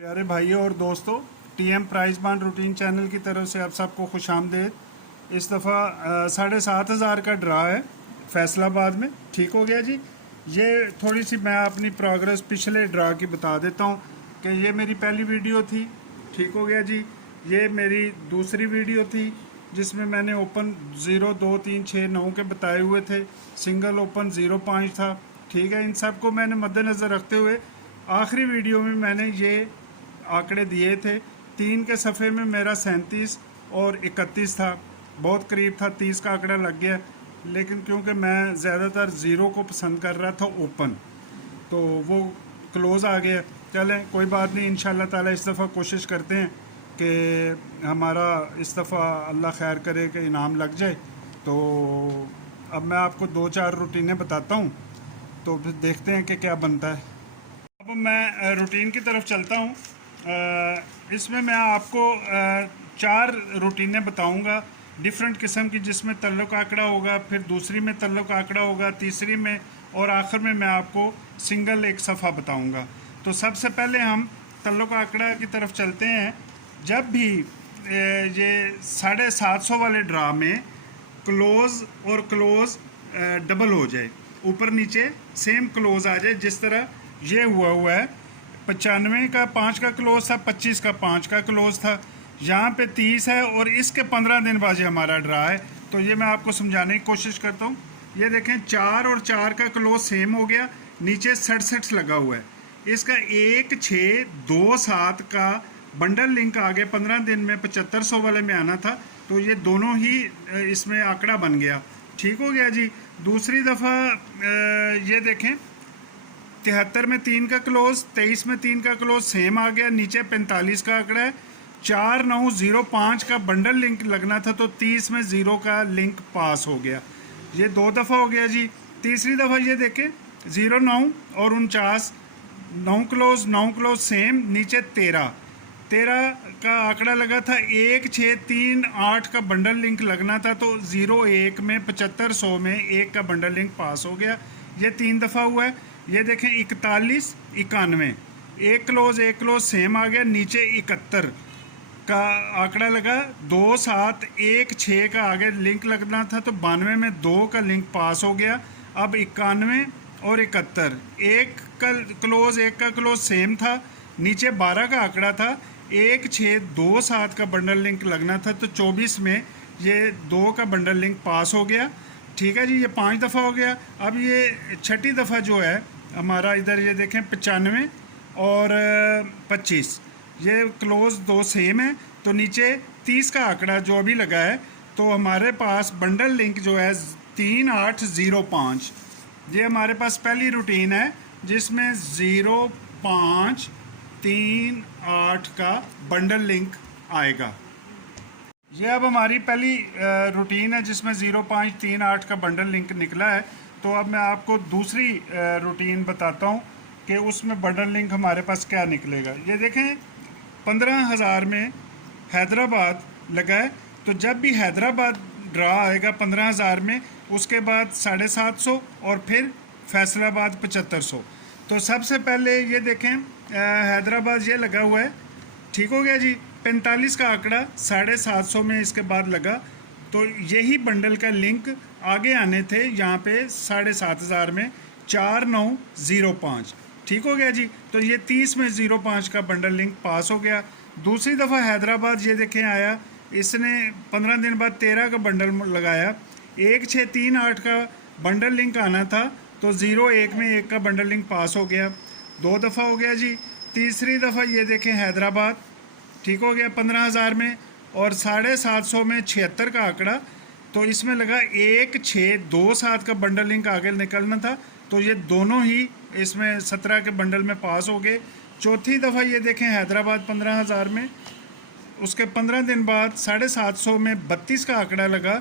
प्यारे भाइयों और दोस्तों, TM price bond routine channel की तरफ से आप सबको खुश आमदेद। इस दफ़ा 7,500 का ड्रा है फैसलाबाद में। ठीक हो गया जी। ये थोड़ी सी मैं अपनी प्रोग्रेस पिछले ड्रा की बता देता हूँ कि ये मेरी पहली वीडियो थी। ठीक हो गया जी। ये मेरी दूसरी वीडियो थी जिसमें मैंने ओपन 0, 2, 3, 6, 9 के बताए हुए थे। सिंगल ओपन 0.5 था। ठीक है, इन सब को मैंने मद्देनज़र रखते हुए आखिरी वीडियो में मैंने ये आंकड़े दिए थे। 3 के सफ़े में मेरा 37 और 31 था, बहुत करीब था, 30 का आंकड़ा लग गया। लेकिन क्योंकि मैं ज़्यादातर ज़ीरो को पसंद कर रहा था ओपन, तो वो क्लोज़ आ गया। चलें, कोई बात नहीं, इंशाल्लाह ताला इस दफ़ा कोशिश करते हैं कि हमारा इस दफ़ा अल्लाह खैर करे कि इनाम लग जाए। तो अब मैं आपको 2-4 रूटीनें बताता हूँ, तो फिर देखते हैं कि क्या बनता है। अब मैं रूटीन की तरफ चलता हूँ। इसमें मैं आपको 4 रूटीनें बताऊँगा डिफरेंट किस्म की, जिसमें तल्लुक आंकड़ा होगा, फिर दूसरी में तल्लुक आंकड़ा होगा, तीसरी में, और आखिर में मैं आपको सिंगल एक सफ़ा बताऊँगा। तो सबसे पहले हम तल्लुक आंकड़ा की तरफ चलते हैं। जब भी ये 750 वाले ड्रा में क्लोज़ और क्लोज़ डबल हो जाए, ऊपर नीचे सेम क्लोज़ आ जाए, जिस तरह ये हुआ है। 95 का 5 का क्लोज था, 25 का 5 का क्लोज था, यहाँ पे 30 है, और इसके 15 दिन बाद ये हमारा ड्रा है। तो ये मैं आपको समझाने की कोशिश करता हूँ। ये देखें, 4 और 4 का क्लोज सेम हो गया, नीचे 67 लगा हुआ है। इसका 1, 6, 2, 7 का बंडल लिंक आ गया। 15 दिन में 7500 वाले में आना था, तो ये दोनों ही इसमें आंकड़ा बन गया। ठीक हो गया जी। दूसरी दफ़ा ये देखें, 73 में 3 का क्लोज, 23 में 3 का क्लोज सेम आ गया, नीचे 45 का आंकड़ा है। 4905 का बंडल लिंक लगना था, तो 30 में 0 का लिंक पास हो गया। ये 2 दफ़ा हो गया जी। तीसरी दफ़ा ये देखें, 09 और 49, 9 क्लोज सेम, नीचे 13 का आंकड़ा लगा था। 1, 6, 3, 8 का बंडल लिंक लगना था, तो 01 में 7500 में 1 का बंडल लिंक पास हो गया। ये 3 दफ़ा हुआ है। ये देखें, 41, 91, एक क्लोज सेम आ गया, नीचे 71 का आंकड़ा लगा। 2, 7, 1, 6 का आगे लिंक लगना था, तो 92 में 2 का लिंक पास हो गया। अब 91 और 71, एक का क्लोज सेम था, नीचे 12 का आंकड़ा था। 1, 6, 2, 7 का बंडल लिंक लगना था, तो 24 में ये 2 का बंडल लिंक पास हो गया। ठीक है जी। ये 5 दफ़ा हो गया। अब ये छठी दफ़ा जो है हमारा, इधर ये देखें, 95 और 25, ये क्लोज 2 सेम है, तो नीचे 30 का आंकड़ा जो अभी लगा है, तो हमारे पास बंडल लिंक जो है 3805, ये हमारे पास पहली रूटीन है जिसमें 05, 3, 8 का बंडल लिंक आएगा। ये अब हमारी पहली रूटीन है जिसमें 0538 का बंडल लिंक निकला है। तो अब मैं आपको दूसरी रूटीन बताता हूँ कि उसमें बंडल लिंक हमारे पास क्या निकलेगा। ये देखें, 15,000 में हैदराबाद लगा है, तो जब भी हैदराबाद ड्रा आएगा 15,000 में, उसके बाद 750 और फिर फैसलाबाद 7500। तो सबसे पहले ये देखें, हैदराबाद ये लगा हुआ है। ठीक हो गया जी। 45 का आंकड़ा 750 में इसके बाद लगा, तो यही बंडल का लिंक आगे आने थे यहाँ पे 7,500 में, 4905। ठीक हो गया जी। तो ये 30 में 05 का बंडल लिंक पास हो गया। दूसरी दफ़ा हैदराबाद ये देखें आया, इसने 15 दिन बाद 13 का बंडल लगाया। 1, 6, 3, 8 का बंडल लिंक आना था, तो 01 में 1 का बंडल लिंक पास हो गया। 2 दफ़ा हो गया जी। तीसरी दफ़ा ये देखें, हैदराबाद ठीक हो गया 15,000 में, और 750 में 76 का आंकड़ा, तो इसमें लगा 1, 6, 2, 7 का बंडल लिंक आगे निकलना था, तो ये दोनों ही इसमें 17 के बंडल में पास हो गए। चौथी दफ़ा ये देखें, हैदराबाद 15,000 में, उसके 15 दिन बाद 750 में 32 का आंकड़ा लगा,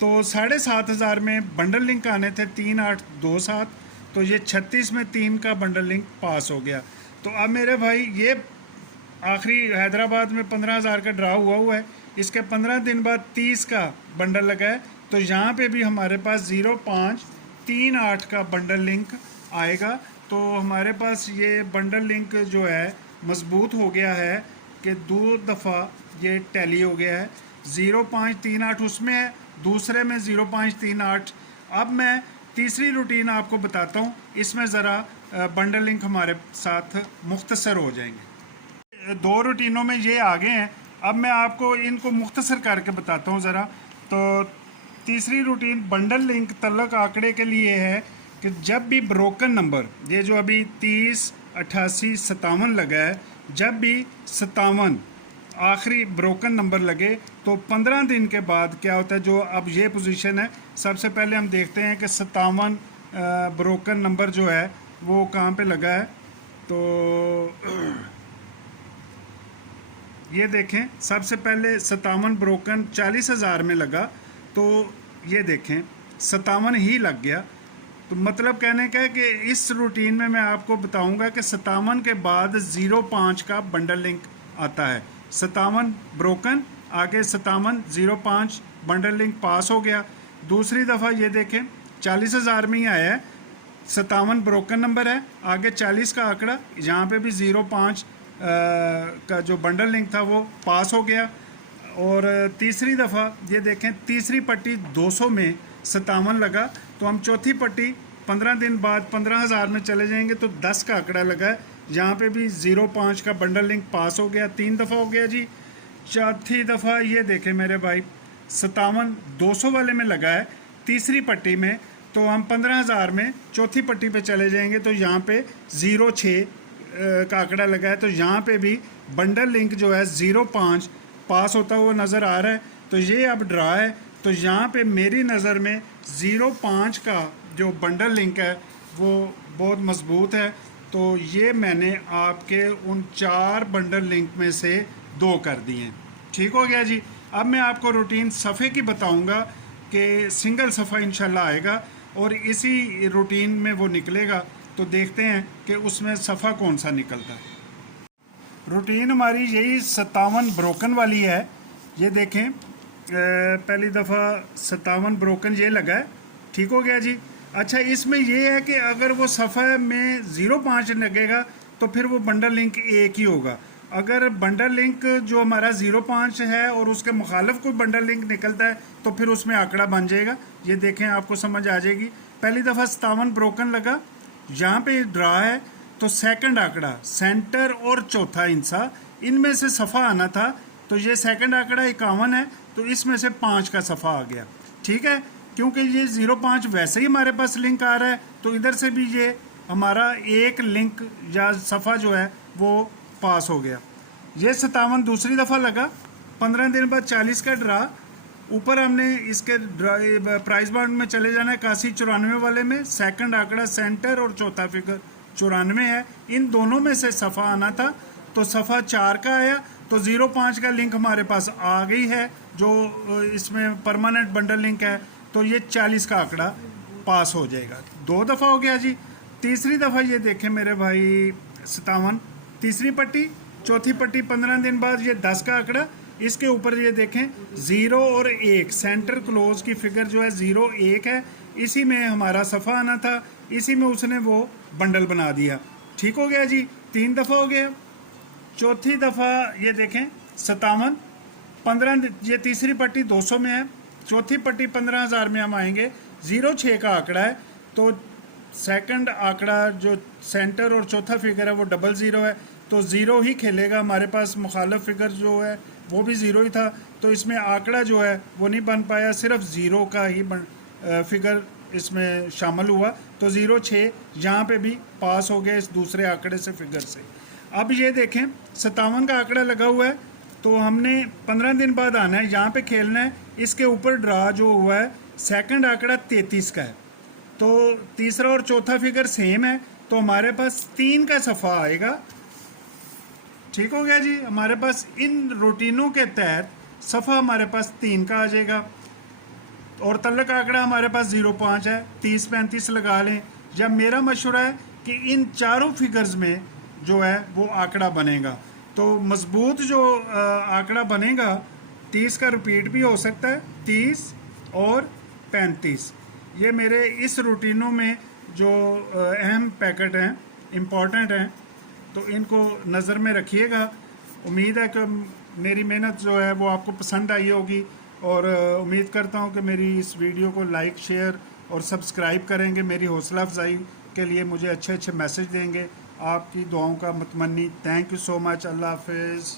तो 7,500 में बंडल लिंक आने थे 3, 8, 2, 7, तो ये 36 में 3 का बंडल लिंक पास हो गया। तो अब मेरे भाई, ये आखिरी हैदराबाद में 15,000 का ड्रा हुआ है, इसके 15 दिन बाद 30 का बंडल लगा है, तो यहाँ पे भी हमारे पास 0538 का बंडल लिंक आएगा। तो हमारे पास ये बंडल लिंक जो है मजबूत हो गया है कि 2 दफ़ा ये टैली हो गया है। 0538 उसमें है, दूसरे में 0538। अब मैं तीसरी रूटीन आपको बताता हूँ, इसमें ज़रा बंडल लिंक हमारे साथ मुख्तसर हो जाएंगे। 2 रूटीनों में ये आगे हैं, अब मैं आपको इनको मुख्तसर करके बताता हूँ ज़रा। तो तीसरी रूटीन बंडल लिंक तल्लक आंकड़े के लिए है कि जब भी ब्रोकन नंबर, ये जो अभी 30, 88, 57 लगा है, जब भी 57 आखिरी ब्रोकन नंबर लगे तो 15 दिन के बाद क्या होता है, जो अब ये पोजीशन है, सबसे पहले हम देखते हैं कि 57 ब्रोकन नंबर जो है वो कहाँ पे लगा है। तो ये देखें, सबसे पहले 57 ब्रोकन 40,000 में लगा, तो ये देखें 57 ही लग गया। तो मतलब कहने का है कि इस रूटीन में मैं आपको बताऊंगा कि 57 के बाद 05 का बंडल लिंक आता है। 57 ब्रोकन, आगे 57 05 बंडल लिंक पास हो गया। दूसरी दफ़ा ये देखें 40,000 में ही आया है, 57 ब्रोकन नंबर है, आगे 40 का आंकड़ा, यहाँ पे भी 05 का जो बंडल लिंक था वो पास हो गया। और तीसरी दफ़ा ये देखें, तीसरी पट्टी 200 में 57 लगा, तो हम चौथी पट्टी 15 दिन बाद 15,000 में चले जाएंगे तो 10 का आंकड़ा लगा है, यहाँ पे भी 05 का बंडल लिंक पास हो गया। 3 दफ़ा हो गया जी। चौथी दफ़ा ये देखें मेरे भाई, 57 200 वाले में लगा है तीसरी पट्टी में, तो हम 15,000 में चौथी पट्टी पे चले जाएंगे तो यहाँ पे 06 का आंकड़ा लगा है, तो यहाँ पे भी बंडल लिंक जो है 05 पास होता हुआ नज़र आ रहा है। तो ये अब ड्रा है, तो यहाँ पे मेरी नज़र में 05 का जो बंडल लिंक है वो बहुत मजबूत है। तो ये मैंने आपके उन 4 बंडल लिंक में से 2 कर दिए हैं। ठीक हो गया जी। अब मैं आपको रूटीन सफ़े की बताऊंगा कि सिंगल सफ़ा इंशाल्लाह आएगा और इसी रूटीन में वो निकलेगा, तो देखते हैं कि उसमें सफ़ा कौन सा निकलता है। रूटीन हमारी यही 57 ब्रोकन वाली है। ये देखें, पहली दफ़ा 57 ब्रोकन ये लगा है। ठीक हो गया जी। अच्छा, इसमें ये है कि अगर वो सफ़ा में 05 लगेगा तो फिर वो बंडल लिंक एक ही होगा। अगर बंडल लिंक जो हमारा 05 है और उसके मुखालिफ कोई बंडल लिंक निकलता है तो फिर उसमें आंकड़ा बन जाएगा। ये देखें, आपको समझ आ जाएगी। पहली दफ़ा 57 ब्रोकन लगा, यहाँ पे ड्रा है, तो सेकंड आंकड़ा सेंटर और चौथा इंसा इनमें से सफ़ा आना था, तो ये सेकंड आंकड़ा 51 है, तो इसमें से 5 का सफ़ा आ गया। ठीक है, क्योंकि ये 05 वैसे ही हमारे पास लिंक आ रहा है, तो इधर से भी ये हमारा एक लिंक या सफ़ा जो है वो पास हो गया। ये 57 दूसरी दफ़ा लगा, 15 दिन बाद 40 का ड्रा। ऊपर हमने इसके प्राइस बाउंड में चले जाना है 8194 वाले में। सेकंड आंकड़ा सेंटर और चौथा फिगर 94 है, इन दोनों में से सफ़ा आना था, तो सफ़ा 4 का आया, तो 05 का लिंक हमारे पास आ गई है, जो इसमें परमानेंट बंडल लिंक है, तो ये 40 का आंकड़ा पास हो जाएगा। 2 दफ़ा हो गया जी। तीसरी दफ़ा ये देखें मेरे भाई, 57 तीसरी पट्टी, चौथी पट्टी 15 दिन बाद ये 10 का आंकड़ा, इसके ऊपर ये देखें 0 और 1 सेंटर क्लोज की फिगर जो है 0 1 है, इसी में हमारा सफ़ा आना था, इसी में उसने वो बंडल बना दिया। ठीक हो गया जी। 3 दफ़ा हो गया। चौथी दफ़ा ये देखें 57 15, ये तीसरी पट्टी 200 में है, चौथी पट्टी 15,000 में हम आएंगे। 06 का आंकड़ा है, तो सेकंड आंकड़ा जो सेंटर और चौथा फिगर है वो 00 है, तो 0 ही खेलेगा। हमारे पास मुखालिफ फिगर जो है वो भी 0 ही था, तो इसमें आंकड़ा जो है वो नहीं बन पाया, सिर्फ 0 का ही फिगर इसमें शामिल हुआ, तो 06 यहाँ पे भी पास हो गया इस दूसरे आंकड़े से फिगर से। अब ये देखें 57 का आंकड़ा लगा हुआ है, तो हमने 15 दिन बाद आना है, यहाँ पे खेलना है। इसके ऊपर ड्रा जो हुआ है सेकंड आंकड़ा 33 का है, तो तीसरा और चौथा फिगर सेम है, तो हमारे पास 3 का सफ़ा आएगा। ठीक हो गया जी। हमारे पास इन रूटीनों के तहत सफ़ा हमारे पास 3 का आ जाएगा, और तल्लक आंकड़ा हमारे पास 05 है, 30 35 लगा लें। जब मेरा मशवरा है कि इन चारों फिगर्स में जो है वो आंकड़ा बनेगा, तो मजबूत जो आंकड़ा बनेगा 30 का रिपीट भी हो सकता है, 30 और 35। ये मेरे इस रूटीनों में जो अहम पैकेट हैं, इम्पॉर्टेंट हैं। तो इनको नज़र में रखिएगा। उम्मीद है कि मेरी मेहनत जो है वो आपको पसंद आई होगी, और उम्मीद करता हूँ कि मेरी इस वीडियो को लाइक, शेयर और सब्सक्राइब करेंगे। मेरी हौसला अफजाई के लिए मुझे अच्छे अच्छे मैसेज देंगे। आपकी दुआओं का मुतमन्नी। Thank you so much. अल्लाह हाफिज़।